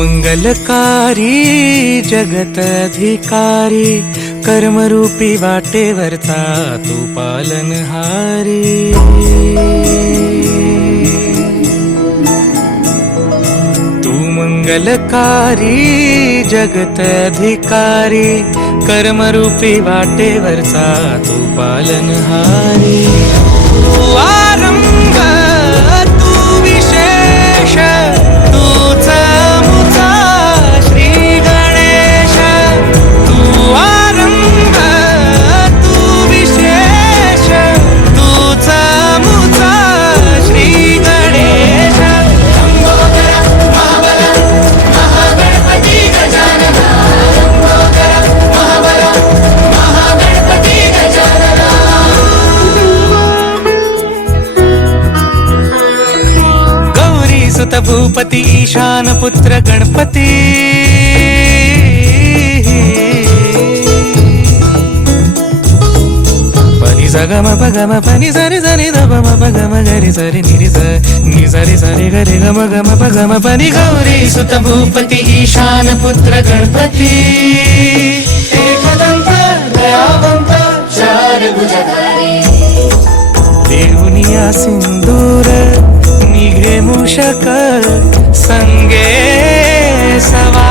मंगलकारी जगतधिकारी कर्मरूपी वाटेवरचा तू पालनहारी। तू मंगलकारी जगतधिकारी कर्मरूपी वाटेवरचा तू पालनहारी। तू आरंभ तू विशेष तूच मुचा श्री गणेश। तू आरंभ तू विशेष तूच मुचा श्री गणेश। सुत भूपती ईशान पुत्र गणपती। पनी सगम पगम पनी सरि सरि धम पगम गरि सरि निरि नि सरि सरि गरि गम गम पगम पनी। गौरी सुत भूपती ईशान पुत्र गणपती। एकदंत दयावंत चार भुजधारी। देऊनिया सिंदूर निघे मूषक संगे सवा